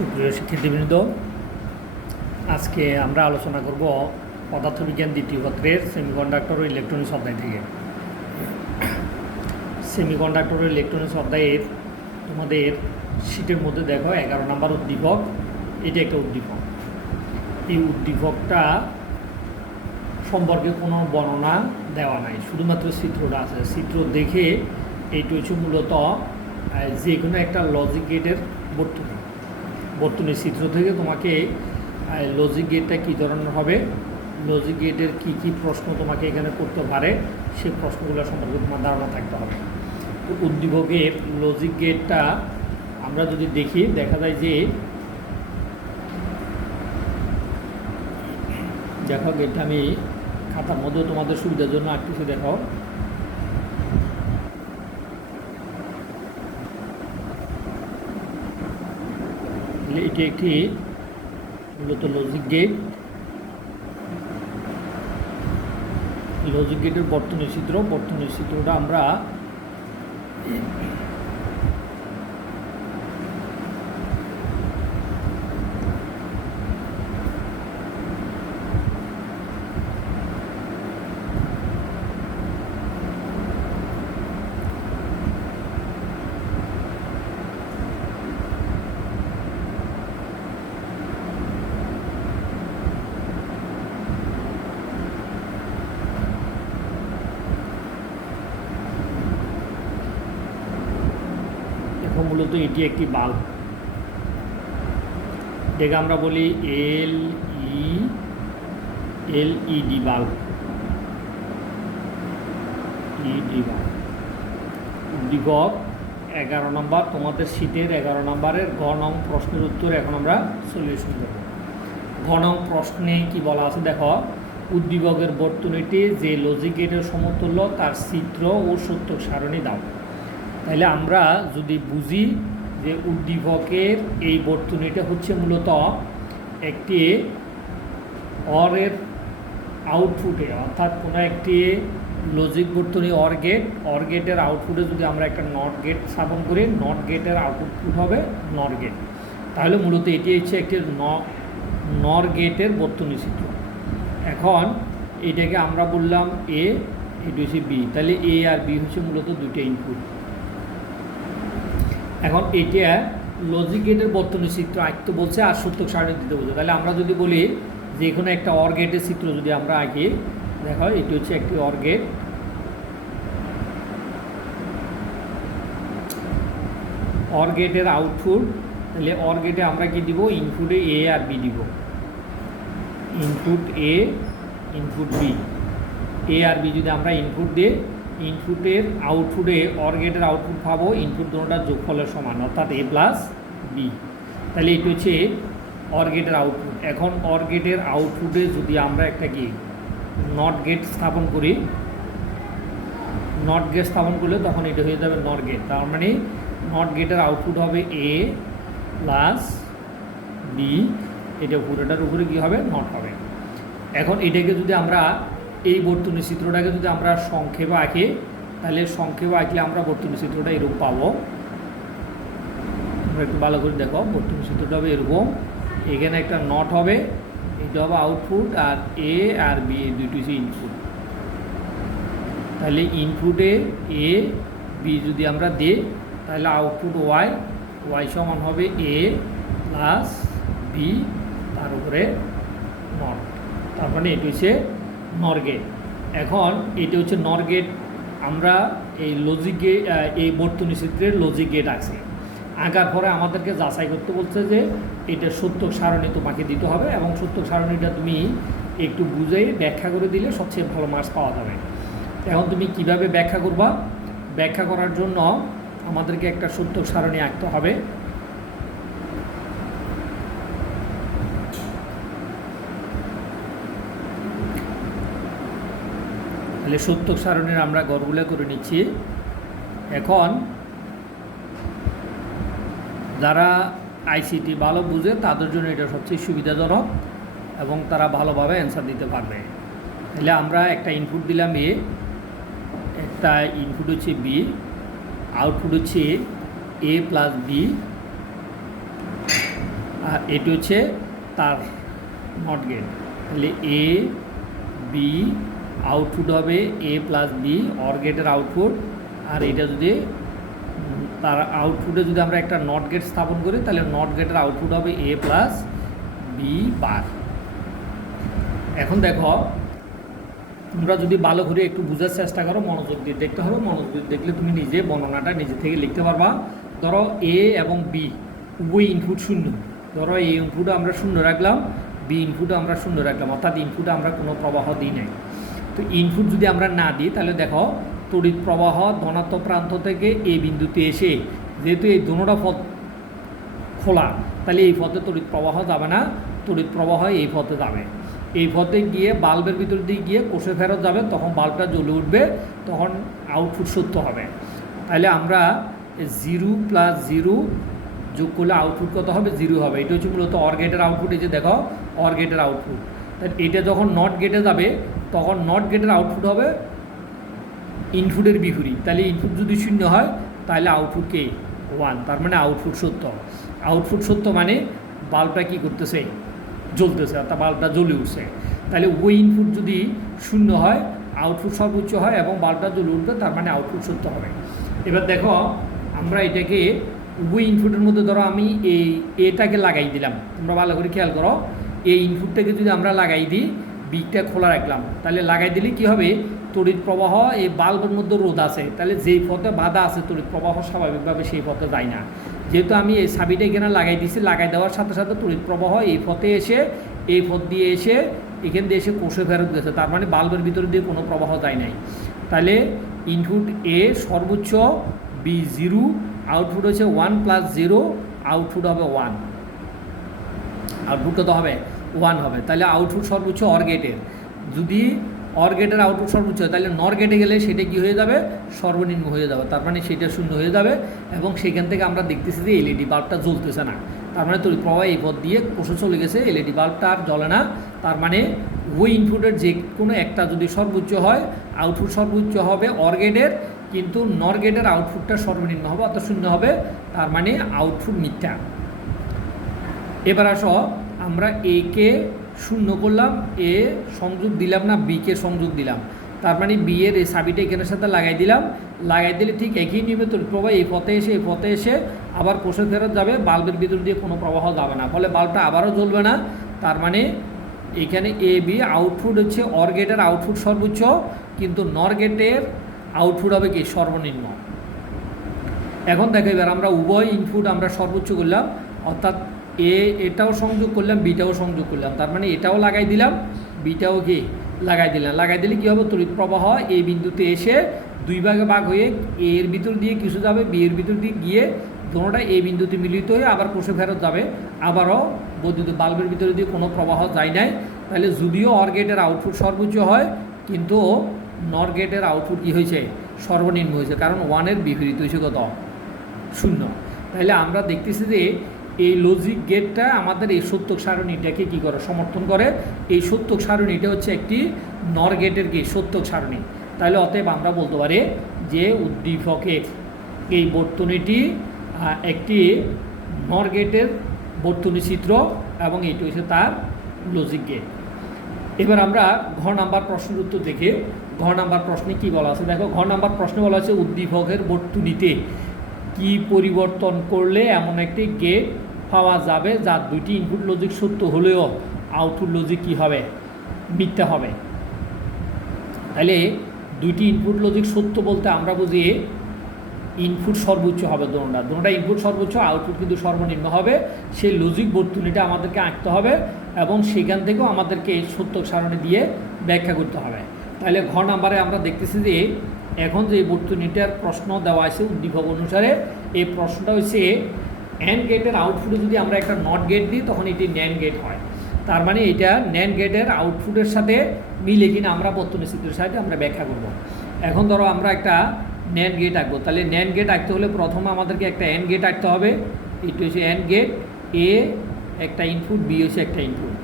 সুপ্রিয় শিক্ষার্থীবৃন্দ, আজকে আমরা আলোচনা করব পদার্থবিজ্ঞান দ্বিতীয় পত্রের সেমিকন্ডাক্টর ও ইলেকট্রনিক্স অধ্যায় থেকে। সেমিকন্ডাক্টর ও ইলেকট্রনিক্স অধ্যায়ের তোমাদের শীটের মধ্যে দেখো 11 নম্বর উদ্দীপক। এটা একটা উদ্দীপক। এই উদ্দীপকটা সম্পর্কে কোনো বর্ণনা দেওয়া নাই, শুধুমাত্র চিত্রটা আছে। চিত্র দেখে এইটা হচ্ছে মূলত যে কোনো একটা লজিক গেটের বর্তনী চিত্র থেকে তোমাকে লজিক গেটটা কী ধরনের হবে, লজিক গেটের কী কী প্রশ্ন তোমাকে এখানে করতে পারে, সেই প্রশ্নগুলো সম্পর্কে তোমার ধারণা থাকতে হবে। তো উদ্দীপকের লজিক গেটটা আমরা যদি দেখি, দেখা যায় যে দেখো গেটটা আমি খাতার মধ্যে তোমাদের সুবিধার জন্য আর কিছু দেখাও। এটি একটি মূলত লজিক গেট। লজিক গেটের বর্তনী চিত্রটা আমরা মূলত এটি একটি বাল্ব, এটাকে আমরা বলি এলইডি বাল্ব। উদ্দীপক 11 নম্বর, তোমাদের শীতের 11 নম্বরের ঘ নং প্রশ্নের উত্তর এখন আমরা সলিউশন করব। ঘ নং প্রশ্নে কি বলা আছে দেখো, উদ্দীপকের বর্তনীটি যে লজিক গেটের সমতুল্য তার চিত্র ও সত্যক সারণী দাও। তাহলে আমরা যদি বুঝি যে উদ্দীপকের এই বর্তনীটা হচ্ছে মূলত একটি অরের আউটপুটে, অর্থাৎ কোনো একটি লজিক বর্তনী অর গেটের আউটপুটে যদি আমরা একটা নট গেট স্থাপন করি, নট গেটের আউটপুট হবে নর গেট। তাহলে মূলত এটি হচ্ছে একটি নর গেটের বর্তনী চিত্র। এখন এটাকে আমরা বললাম এ, এটি হচ্ছে বি। তাহলে এ আর বি হচ্ছে মূলত দুইটা ইনপুট। এখন এটা লজিক গেটের বর্তনী চিত্র আঁকতে বলছে আর সত্যক সারণী দিতে বলছে। তাহলে আমরা যদি বলি যে কোনো একটা অর গেটের চিত্র যদি আমরা আঁকি, দেখো এটি হচ্ছে একটি অর গেট। অর গেটের আউটপুট, তাহলে অর গেটে আমরা কি দিব, ইনপুটে এ আর বি দিব। ইনপুট এ, ইনপুট বি, এ আর বি যদি আমরা ইনপুট দিই, ইনপুটের আউটপুটে অর গেটের আউটপুট পাবো ইনপুট দুটোটার যোগফলের সমান, অর্থাৎ এ প্লাস বি। তাহলে এটি হচ্ছে অর গেটের আউটপুট। এখন অর গেটের আউটপুটে যদি আমরা একটা কি নট গেট স্থাপন করি, নট গেট স্থাপন করলে তখন এটা হয়ে যাবে নর গেট। তার মানে নট গেটের আউটপুট হবে এ প্লাস বি, এটা পুরোটার উপরে কী হবে, নট হবে। এখন এটাকে যদি আমরা এই বর্তনী চিত্রটাকে যদি আমরা সংক্ষেপে আঁকি, তাহলে সংক্ষেপে আঁকলে আমরা বর্তনী চিত্রটা এরকম পাবো। আমরা একটু ভালো করে দেখো, বর্তনী চিত্রটা হবে এরকম। এখানে একটা নট হবে, এটা হবে আউটপুট, আর এ আর বি এই দুইটি হচ্ছে ইনপুট। তাহলে ইনপুটে এ বি যদি আমরা দিই, তাহলে আউটপুট ওয়াই সমান হবে এ প্লাস বি, তার উপরে নট। তার মানে এটি হচ্ছে নর গেট। এখন এটা হচ্ছে নর গেট। আমরা এই লজিক গেট, এই বর্তনী চিত্রের লজিক গেট আছে। আঁকার পরে আমাদেরকে যাচাই করতে বলছে যে এটা সত্যক সারণী তোমাকে দিতে হবে, এবং সত্যক সারণীটা তুমি একটু বুঝে ব্যাখ্যা করে দিলে সবচেয়ে ভালো মার্কস পাওয়া যাবে। এখন তুমি কিভাবে ব্যাখ্যা করবা, ব্যাখ্যা করার জন্য আমাদেরকে একটা সত্যক সারণী আঁকতে হবে। তাহলে সত্যক সারণীর আমরা গড়গুলো করে নিচ্ছি। এখন যারা আইসিটি ভালো বুঝে তাদের জন্য এটা সবচেয়ে সুবিধাজনক এবং তারা ভালোভাবে অ্যান্সার দিতে পারবে। তাহলে আমরা একটা ইনপুট দিলাম এ, একটা ইনপুট হচ্ছে বি, আউটপুট হচ্ছে এ প্লাস বি, আর এটি হচ্ছে তার নট গেট। তাহলে এ বি আউটপুট হবে এ প্লাস বি অর গেটের আউটপুট। আর এটা যদি তার আউটপুটে যদি আমরা একটা নট গেট স্থাপন করি তাহলে নট গেটের আউটপুট হবে এ প্লাস বি বার। এখন দেখো তোমরা যদি ভালো করে একটু বোঝার চেষ্টা করো, মনোযোগ দিয়ে দেখতে হবে, মনোযোগ দিয়ে দেখলে তুমি নিজে বর্ণনাটা নিজে থেকে লিখতে পারবা। ধরো এ এবং বি উভয় ইনপুট শূন্য, ধরো এ ইনপুটও আমরা শূন্য রাখলাম, বি ইনপুটও আমরা শূন্য রাখলাম, অর্থাৎ ইনপুটে আমরা কোনো প্রবাহ দিই নাই। তো ইনপুট যদি আমরা না দিই তাহলে দেখো তড়িৎ প্রবাহ ধনাত্মক প্রান্ত থেকে এই বিন্দুতে এসে, যেহেতু এই দুটোটা পথ খোলা, তাহলে এই পথে তড়িৎ প্রবাহ যাবে না, তড়িৎ প্রবাহ এই পথে যাবে। এই পথে গিয়ে বাল্বের ভিতর দিয়ে গিয়ে কোষে ফেরত যাবে, তখন বাল্বটা জ্বলে উঠবে, তখন আউটপুট সত্য হবে। তাহলে আমরা 0 + 0 যোগ করলে আউটপুট কত হবে? 0 হবে। এটা হচ্ছে মূলত অর গেটের আউটপুট। এই যে দেখো অর গেটের আউটপুট। এটা যখন নট গেটে যাবে তখন নট গেটের আউটপুট হবে ইনপুটের বিপরীত। তাহলে ইনপুট যদি শূন্য হয় তাহলে আউটপুট কে 1, তার মানে আউটপুট সত্য। আউটপুট সত্য মানে বাল্বটা কী করতেছে? জ্বলতেছে, অর্থাৎ বাল্বটা জ্বলে উঠছে। তাহলে ওই ইনপুট যদি শূন্য হয় আউটপুট সর্বোচ্চ হয় এবং বাল্বটা জ্বলে উঠবে, তার মানে আউটপুট সত্য হবে। এবার দেখো আমরা এটাকে উভয় ইনপুটের মধ্যে ধরো আমি এটাকে লাগাই দিলাম, তোমরা ভালো করে খেয়াল করো, এই ইনপুটটাকে যদি আমরা লাগাই দিই, বিটটা খোলা রাখলাম, তাহলে লাগাই দিলে কী হবে? তড়িৎ প্রবাহ এই বাল্বের মধ্যে রোধ আছে, তাহলে যেই পথে বাধা আছে তড়িৎ প্রবাহ স্বাভাবিকভাবে সেই পথে যায় না। যেহেতু আমি এই চাবিটা এখানে লাগাই দিয়েছি, লাগাই দেওয়ার সাথে সাথে তড়িৎ প্রবাহ এই পথে এসে এই পথ দিয়ে এসে এখান দিয়ে এসে কোষে ফেরত গেছে, তার মানে বাল্বের ভিতরে দিয়ে কোনো প্রবাহ যায় নাই। তাহলে ইনপুট এ সর্বোচ্চ, বি 0, আউটপুট হচ্ছে 1 + 0, আউটপুট হবে 1। আউটপুট কত হবে? 1 হবে। তাহলে আউটপুট সর্বোচ্চ অর গেটের। যদি অর গেটের আউটপুট সর্বোচ্চ হয় তাহলে নর গেটে গেলে সেটা কী হয়ে যাবে? সর্বনিম্ন হয়ে যাবে, তার মানে সেটা শূন্য হয়ে যাবে। এবং সেখান থেকে আমরা দেখতেছি যে এলইডি বাল্বটা জ্বলতেছে না, তার মানে তড়িৎ প্রবাহ এই পথ দিয়ে কোষে চলে গেছে, এলইডি বাল্বটা আর জ্বলে না। তার মানে ওই ইনপুটের যে কোনো একটা যদি সর্বোচ্চ হয় আউটপুট সর্বোচ্চ হবে অর গেটের, কিন্তু নর গেটের আউটপুটটা সর্বনিম্ন হবে, অর্থাৎ শূন্য হবে, তার মানে আউটপুট মিথ্যা। এবার আসো আমরা একে শূন্য করলাম, এ সংযোগ দিলাম না, বিকে সংযোগ দিলাম, তার মানে বি এর এই চাবিটা এখানের সাথে লাগাই দিলাম। লাগাই দিলে ঠিক একই নিয়মে তড়িৎ প্রবাহ এই পথে এসে আবার কোষে ফেরত যাবে, বাল্বের ভিতর দিয়ে কোনো প্রবাহ যাবে না, ফলে বাল্বটা আবারও জ্বলবে না। তার মানে এখানে এ বি আউটপুট হচ্ছে অর গেটের আউটপুট সর্বোচ্চ, কিন্তু নর গেটের আউটপুট হবে কি? সর্বনিম্ন। এখন দেখো এবার আমরা উভয় ইনপুট আমরা সর্বোচ্চ করলাম, অর্থাৎ এটাও সংযোগ করলাম, বিটাও সংযোগ করলাম, তার মানে এটাও লাগাই দিলাম, বিটাও কি লাগাই দিলাম। লাগাই দিলে কী হবে? তড়িৎ প্রবাহ এই বিন্দুতে এসে দুই ভাগে ভাগ হয়ে এর ভিতর দিয়ে কিছু যাবে, বি এর ভিতর দিয়ে গিয়ে দুটোটা এই বিন্দুতে মিলিত হয়ে আবার কোষে ফেরত যাবে, আবারও বৈদ্যুতিক বাল্বের ভিতরে দিয়ে কোনো প্রবাহ যায় নাই। তাহলে যদিও অর গেটের আউটপুট সর্বোচ্চ হয়, কিন্তু নর গেটের আউটপুট কী হয়েছে? সর্বনিম্ন হয়েছে, কারণ 1-এর বিপরীত হয়েছে কত? 0। তাহলে আমরা দেখতেছি যে এই লজিক গেটটা আমাদের এই সত্যক সারণীটাকে কী করে? সমর্থন করে। এই সত্যক সারণীটা হচ্ছে একটি নর গেটের কি? সত্যক সারণী। তাহলে অতএব আমরা বলতে পারি যে উদ্দীপকের এই বর্তনীটি একটি নর গেটের বর্তনী চিত্র এবং এটি হচ্ছে তার লজিক গেট। এবার আমরা ঘ নাম্বার প্রশ্নের উত্তর দেখে ঘ নাম্বার প্রশ্নে কী বলা আছে দেখো। ঘ নাম্বার প্রশ্নে বলা আছে উদ্দীপকের বর্তনীতে কি পরিবর্তন করলে এমন একটি গেট পাওয়া যাবে যার দুইটি ইনপুট লজিক সত্য হলেও আউটপুট লজিক কী হবে? মিথ্যা হবে। তাহলে দুইটি ইনপুট লজিক সত্য বলতে আমরা বুঝি ইনপুট সর্বোচ্চ হবে, দুটোটা ইনপুট সর্বোচ্চ, আউটপুট কিন্তু সর্বনিম্ন হবে। সেই লজিক বর্তনীটা আমাদেরকে আঁকতে হবে এবং সেখান থেকেও আমাদেরকে এই সত্যক সারণী দিয়ে ব্যাখ্যা করতে হবে। তাহলে ঘ নাম্বারে আমরা দেখতেছি যে এখন যে বর্তনীটার প্রশ্ন দেওয়া আছে উদ্দীপক অনুসারে, এই প্রশ্নটা হচ্ছে অ্যান্ড গেটের আউটপুটে যদি আমরা একটা নট গেট দিই তখন এটি ন্যান্ড গেট হয়। তার মানে এটা ন্যান্ড গেটের আউটপুটের সাথে মিলে কিনা আমরা বর্তনী চিত্রের সাহায্যে আমরা ব্যাখ্যা করব। এখন ধরো আমরা একটা ন্যান্ড গেট আঁকবো, তাহলে ন্যান্ড গেট আঁকতে হলে প্রথমে আমাদেরকে একটা অ্যান্ড গেট আঁকতে হবে। এটি হচ্ছে অ্যান্ড গেট, এ একটা ইনপুট, বি হচ্ছে একটা ইনপুট।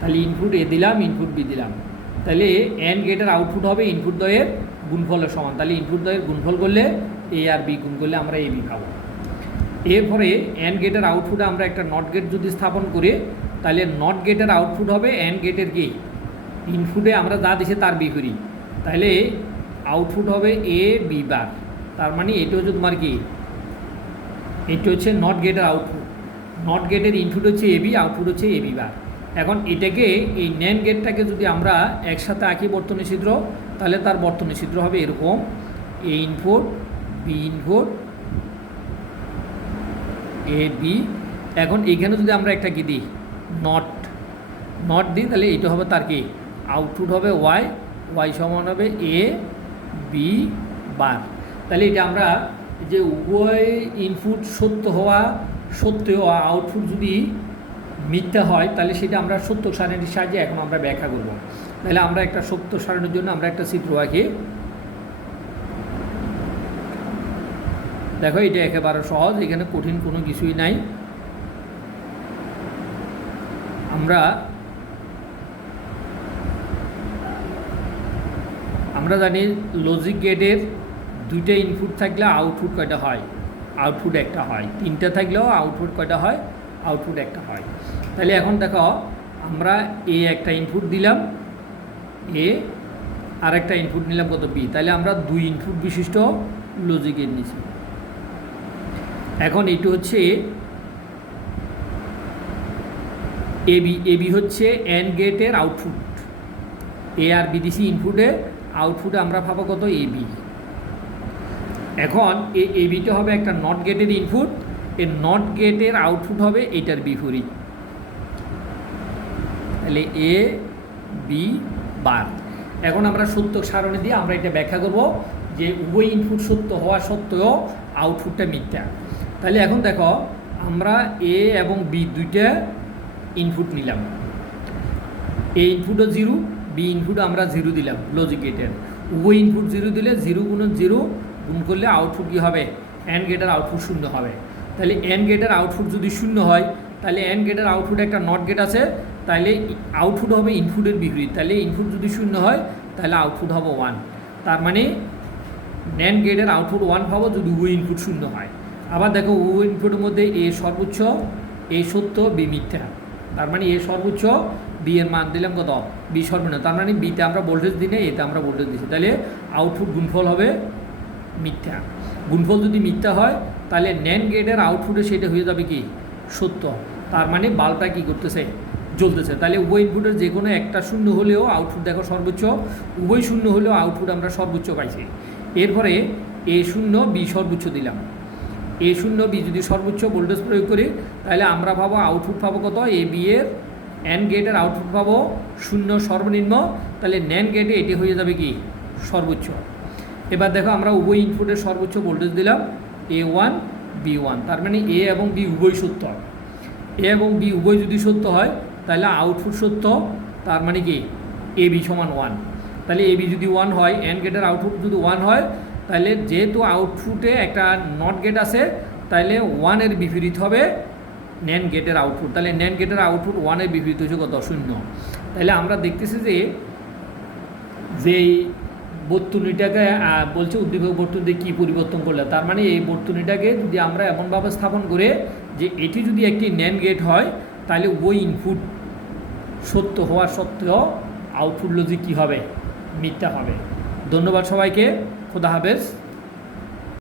তাহলে ইনপুট এ দিলাম, ইনপুট বি দিলাম, তাহলে অ্যান্ড গেটের আউটপুট হবে ইনপুট দ্বয়ের গুণফলের সমান। তাহলে ইনপুট দ্বয়ের গুণফল করলে এ আর বি গুণ করলে আমরা এ বি পাবো। এরপরে অ্যান্ড গেটের আউটপুটে আমরা একটা নট গেট যদি স্থাপন করি, তাহলে নট গেটের আউটপুট হবে অ্যান্ড গেটের কি ইনপুটে আমরা যা দিছি তার বিপরীত, তাহলে আউটপুট হবে এ বি বার। তার মানে এটা হচ্ছে তোমার কি, এটা হচ্ছে নট গেটের আউটপুট, নট গেটের ইনপুট হচ্ছে এ বি, আউটপুট হচ্ছে এ বি বার। এখন এটাকে এই ন্যান্ড গেটটাকে যদি আমরা একসাথে আঁকি বর্তনী ছিদ্র, তাহলে তার বর্তনী ছিদ্র হবে এরকম, এ input B input A B. এখন এইখানে যদি আমরা একটা কি দিই নট দিই, তাহলে এটা হবে তার কি আউটপুট হবে ওয়াই, ওয়াই সমান হবে এ বি বার। তাহলে এটা আমরা যে উভয় ইনপুট সত্য হওয়া সত্ত্বেও আউটপুট যদি মিথ্যা হয়, তাহলে সেটা আমরা সত্য সারণীর সাহায্যে এখন আমরা ব্যাখ্যা করব। তাহলে আমরা একটা সত্য সারণীর জন্য আমরা একটা চিত্র আঁকি। দেখো এটা একেবারে সহজ, এখানে কঠিন কোনো কিছুই নাই। আমরা জানি লজিক গেটের দুইটা ইনপুট থাকলে আউটপুট কয়টা হয়, আউটপুট একটা হয়। তিনটা থাকলেও আউটপুট কয়টা হয়, আউটপুট একটা হয়। তাহলে এখন দেখো আমরা এ একটা ইনপুট দিলাম, এ আর একটা ইনপুট নিলাম কত বি, তাহলে আমরা দুই ইনপুট বিশিষ্ট লজিক গেট নিয়েছি। এখন এইটা হচ্ছে এবি, এবি হচ্ছে অ্যান্ড গেটের আউটপুট, এ আর বি দিছি ইনপুটে, আউটপুটে আমরা পাবো কত এ বি। এখন এ বিটা হবে একটা নট গেটের ইনপুট, এই নট গেটের আউটপুট হবে এটার বিপরীত, তাহলে এ বি বার। এখন আমরা সত্য সারণী দিয়ে আমরা এটা ব্যাখ্যা করব যে উভয় ইনপুট সত্য হওয়া সত্ত্বেও আউটপুটটা মিথ্যা। তাহলে এখন দেখো আমরা এ এবং বি দুইটা ইনপুট নিলাম, এ ইনপুটও জিরো, বি ইনপুট আমরা জিরো দিলাম লজিক গেটের। উভয় ইনপুট জিরো দিলে জিরো গুণন জিরো গুণ করলে আউটপুট কী হবে, অ্যান্ড গেটের আউটপুট শূন্য হবে। তাহলে অ্যান্ড গেটের আউটপুট যদি শূন্য হয়, তাহলে অ্যান্ড গেটের আউটপুট একটা নট গেট আছে, তাহলে আউটপুট হবে ইনপুটের বিপরীত। তাহলে ইনপুট যদি শূন্য হয়, তাহলে আউটপুট হবে ওয়ান। তার মানে ন্যান্ড গেটের আউটপুট ওয়ান পাবো যদি উভয় ইনপুট শূন্য হয়। আবার দেখো উভয় ইনপুটের মধ্যে এ সর্বোচ্চ, এ সত্য, বি মিথ্যা। তার মানে এ সর্বোচ্চ, বি এর মান দিলাম কত, বি সর্বনিম্ন। তার মানে বিতে আমরা ভোল্টেজ দিই না, এতে আমরা ভোল্টেজ দিচ্ছি, তাহলে আউটপুট গুণফল হবে মিথ্যা। গুণফল যদি মিথ্যা হয়, তাহলে ন্যান্ড গেটের আউটপুটে সেটা হয়ে যাবে কি সত্য। তার মানে বাল্বটা কী করতেছে, জ্বলতেছে। তাহলে উভয় ইনপুটের যে কোনো একটা শূন্য হলেও আউটপুট দেখো সর্বোচ্চ, উভয় শূন্য হলেও আউটপুট আমরা সর্বোচ্চ পাইছি। এরপরে এ শূন্য বি সর্বোচ্চ দিলাম, এ শূন্য বি যদি সর্বোচ্চ ভোল্টেজ প্রয়োগ করি, তাহলে আমরা পাবো আউটপুট পাবো কত, এ বি এর অ্যান্ড গেটের আউটপুট পাবো শূন্য সর্বনিম্ন, তাহলে ন্যান্ড গেটে এটি হয়ে যাবে কি সর্বোচ্চ। এবার দেখো আমরা উভয় ইনপুটের সর্বোচ্চ ভোল্টেজ দিলাম এ ওয়ান বি ওয়ান, তার মানে এ এবং বি উভয় সত্য। এ এবং বি উভয় যদি সত্য হয়, তাহলে আউটপুট সত্য, তার মানে কি এ বি সমান ওয়ান। তাহলে এ বি যদি ওয়ান হয়, অ্যান্ড গেটের আউটপুট যদি ওয়ান হয়, তাহলে যেহেতু আউটপুটে একটা নট গেট আছে, তাহলে ওয়ানের বিপরীত হবে ন্যান্ড গেটের আউটপুট। তাহলে ন্যান্ড গেটের আউটপুট ওয়ানের বিপরীত হচ্ছে কত, শূন্য। তাহলে আমরা দেখতেছি যে যেই বর্তনীটাকে বলছে উদ্দীপক বর্তনীতে কী পরিবর্তন করলে, তার মানে এই বর্তনীটাকে যদি আমরা এমনভাবে স্থাপন করে যে এটি যদি একটি ন্যান্ড গেট হয়, তাহলে ওই ইনপুট সত্য হওয়া সত্ত্বেও আউটপুট লজিক কী হবে, মিথ্যা হবে। ধন্যবাদ সবাইকে, খোদা হাফেজ।